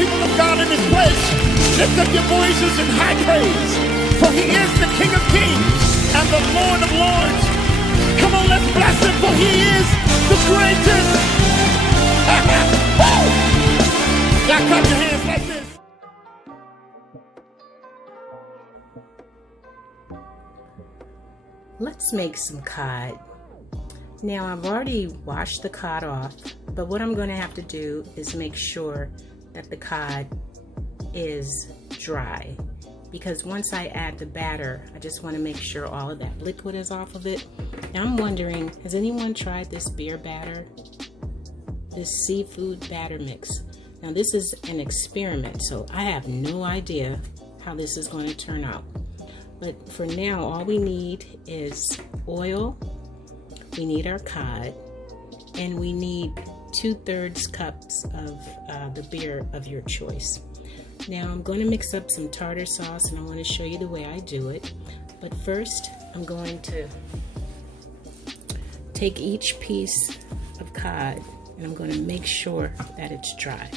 people of God in this place, lift up your voices in high praise, for he is the King of Kings and the Lord of Lords. Come on, let's bless him, for he is the greatest. Now clap your hands like this. Let's make some cod. Now I've already washed the cod off, but what I'm going to have to do is make sure that the cod is dry, because once I add the batter, I just want to make sure all of that liquid is off of it. Now I'm wondering, has anyone tried this beer batter? This seafood batter mix? Now this is an experiment, so I have no idea how this is going to turn out. But for now, all we need is oil, we need our cod, and we need 2/3 cups of the beer of your choice. Now I'm going to mix up some tartar sauce, and I want to show you the way I do it. But first, I'm going to take each piece of cod, and I'm going to make sure that it's dry.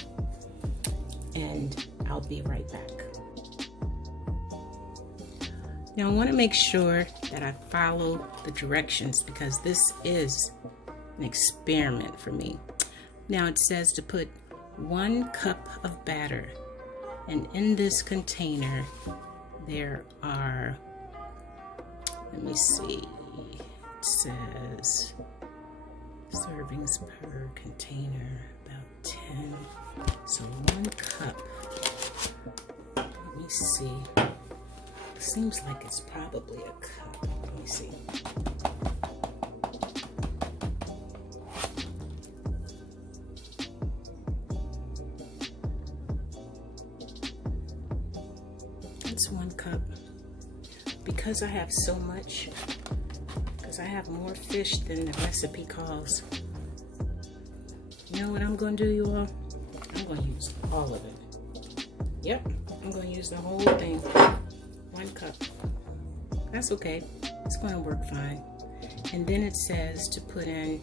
And I'll be right back. Now I want to make sure that I follow the directions, because this is an experiment for me. Now it says to put 1 cup of batter, and in this container there are, let me see, it says servings per container, about 10. So 1 cup, let me see. Seems like it's probably a cup. Let me see. It's 1 cup. Because I have so much, because I have more fish than the recipe calls. You know what I'm going to do, you all? I'm going to use all of it. Yep, I'm going to use the whole thing. 1 cup. That's okay. It's going to work fine. And then it says to put in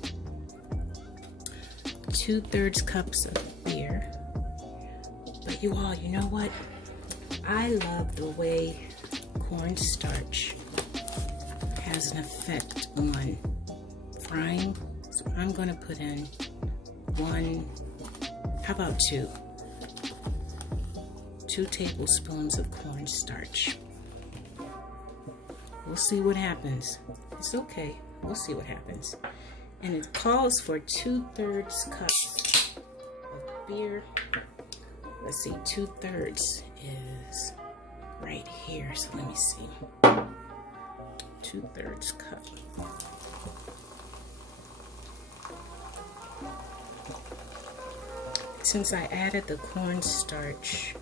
2/3 cups of beer. But you all, you know what? I love the way cornstarch has an effect on frying. So I'm going to put in 1, how about 2 tablespoons of cornstarch. We'll see what happens. It's okay. We'll see what happens. And it calls for 2/3 cups of beer. Let's see, 2/3 is right here. So let me see. 2/3 cup. Since I added the cornstarch,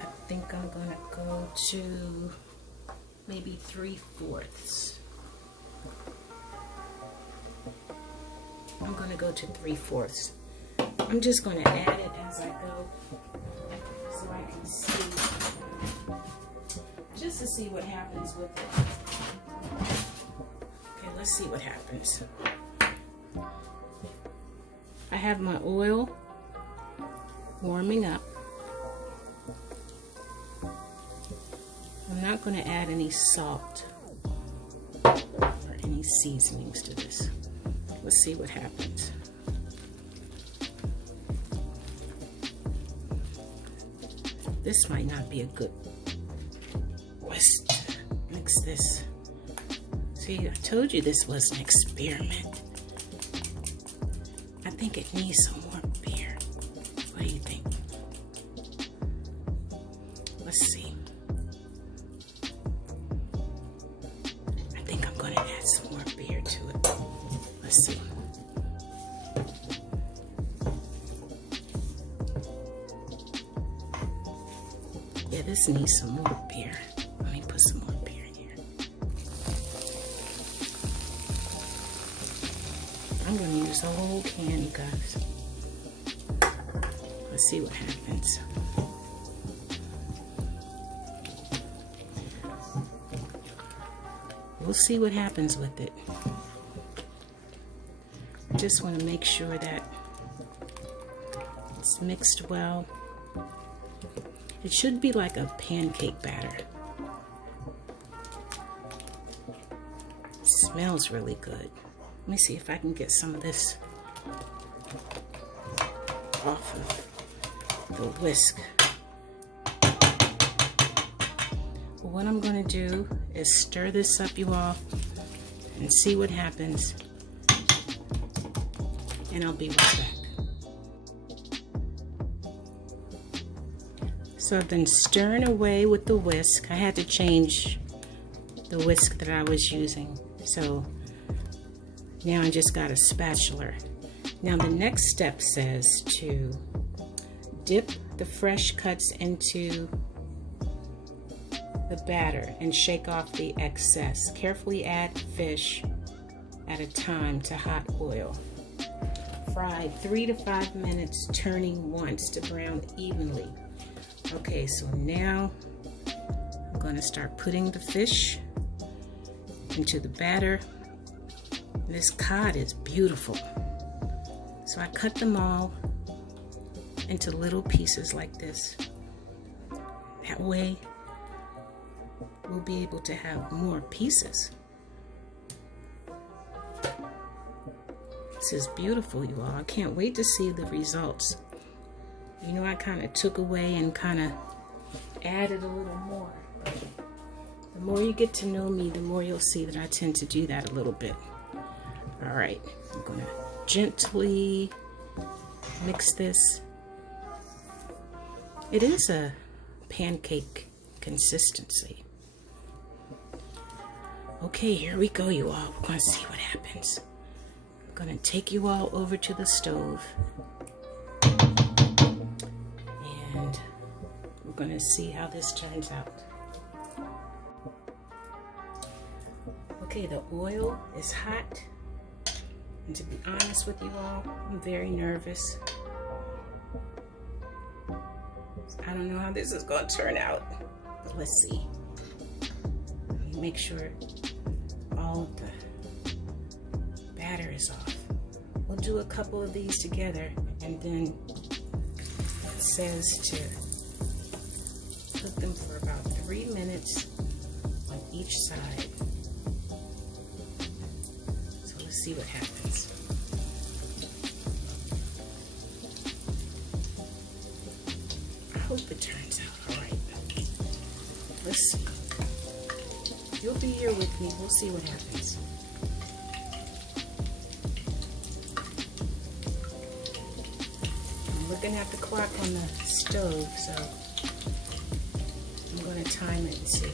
I think I'm gonna go to maybe 3/4. I'm gonna go to 3/4. I'm just gonna add it as I go, so I can see, just to see what happens with it. Okay, let's see what happens. I have my oil warming up. I'm not going to add any salt or any seasonings to this. Let's see what happens. This might not be a good. Let's mix this. See, I told you this was an experiment. I think it needs some more beer. What do you think? Let's see. I think I'm going to add some more beer to it. Let's see. Yeah, this needs some more beer. Let me put some more beer in here. I'm going to use the whole can, you guys. Let's see what happens. We'll see what happens with it. Just want to make sure that it's mixed well. It should be like a pancake batter. Smells really good. Let me see if I can get some of this off of the whisk. Well, what I'm going to do is stir this up, you all, and see what happens. And I'll be right back. So I've been stirring away with the whisk. I had to change the whisk that I was using. So now I just got a spatula. Now the next step says to dip the fresh cuts into the batter and shake off the excess. Carefully add fish at a time to hot oil. Fry 3 to 5 minutes, turning once to brown evenly. Okay, so now I'm going to start putting the fish into the batter. This cod is beautiful. So I cut them all into little pieces like this. That way we'll be able to have more pieces. This is beautiful, you all. I can't wait to see the results. You know, I kind of took away and kind of added a little more. But the more you get to know me, the more you'll see that I tend to do that a little bit. All right, I'm going to gently mix this. It is a pancake consistency. Okay, here we go, you all. We're going to see what happens. I'm going to take you all over to the stove. And we're going to see how this turns out. Okay, the oil is hot. And to be honest with you all, I'm very nervous. I don't know how this is going to turn out, but let's see. Make sure all of the batter is off. We'll do a couple of these together, and then it says to cook them for about 3 minutes on each side. So let's see what happens. I hope it turns out all right. Let's see. You'll be here with me. We'll see what happens. I'm looking at the clock on the stove, so I'm going to time it and see.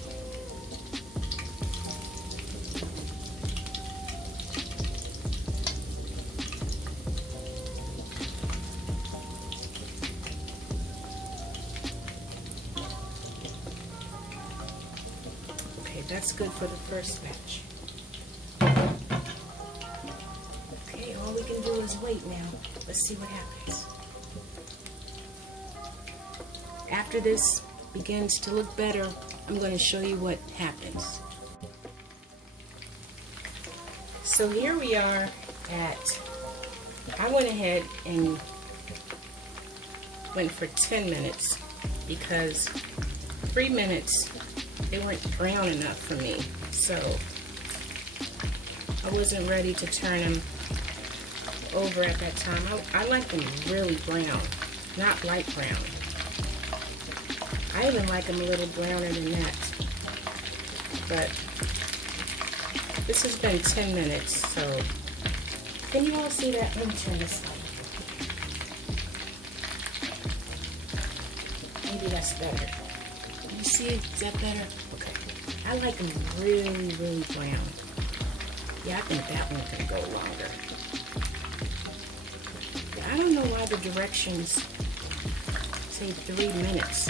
That's good for the first batch. Okay, all we can do is wait now. Let's see what happens. After this begins to look better, I'm going to show you what happens. So here we are at, I went ahead and went for 10 minutes because 3 minutes they weren't brown enough for me, so I wasn't ready to turn them over at that time. I like them really brown, not light brown. I even like them a little browner than that. But this has been 10 minutes, so can you all see that? Let me turn this light. Maybe that's better. You see it? Is that better? Okay. I like them really, really brown. Yeah, I think that one can go longer. I don't know why the directions say 3 minutes.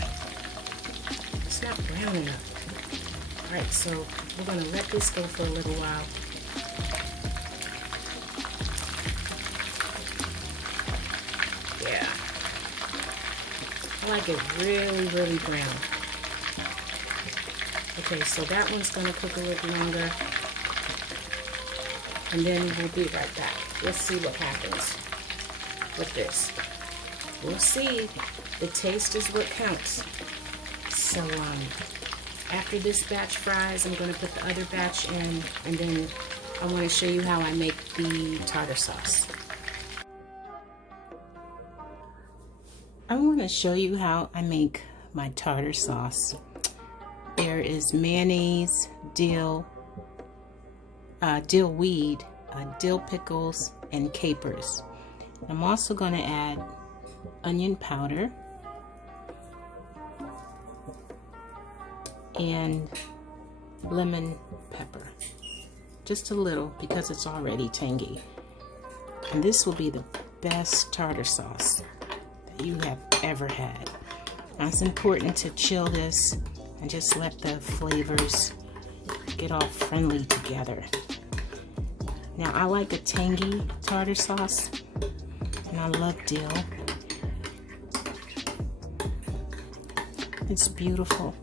It's not brown enough. Alright, so we're going to let this go for a little while. Yeah. I like it really, really brown. Okay, so that one's going to cook a little longer. And then we'll be right back. Let's see what happens with this. we'll see. The taste is what counts. So after this batch fries, I'm going to put the other batch in, and then I want to show you how I make the tartar sauce. I want to show you how I make my tartar sauce. There is mayonnaise, dill weed, dill pickles, and capers. I'm also going to add onion powder and lemon pepper. Just a little because it's already tangy. And this will be the best tartar sauce that you have ever had. Now it's important to chill this and just let the flavors get all friendly together. Now I like a tangy tartar sauce, and I love dill. It's beautiful,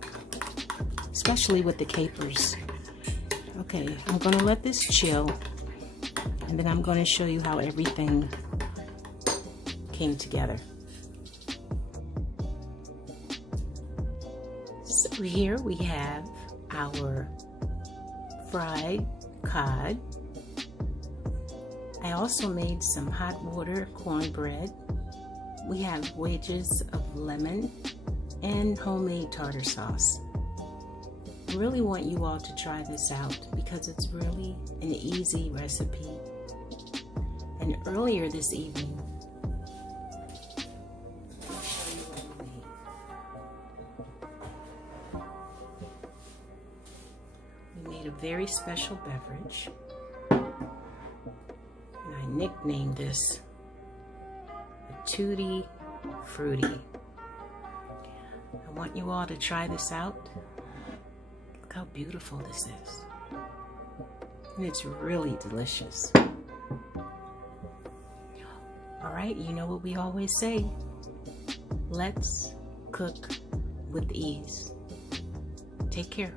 especially with the capers. Okay, I'm gonna let this chill, and then I'm gonna show you how everything came together. So here we have our fried cod. I also made some hot water cornbread. We have wedges of lemon and homemade tartar sauce. I really want you all to try this out because it's really an easy recipe. And earlier this evening, we made a very special beverage. And I nicknamed this a Tutti Frutti. I want you all to try this out. Look how beautiful this is. And it's really delicious. All right, you know what we always say. Let's cook with ease. Take care.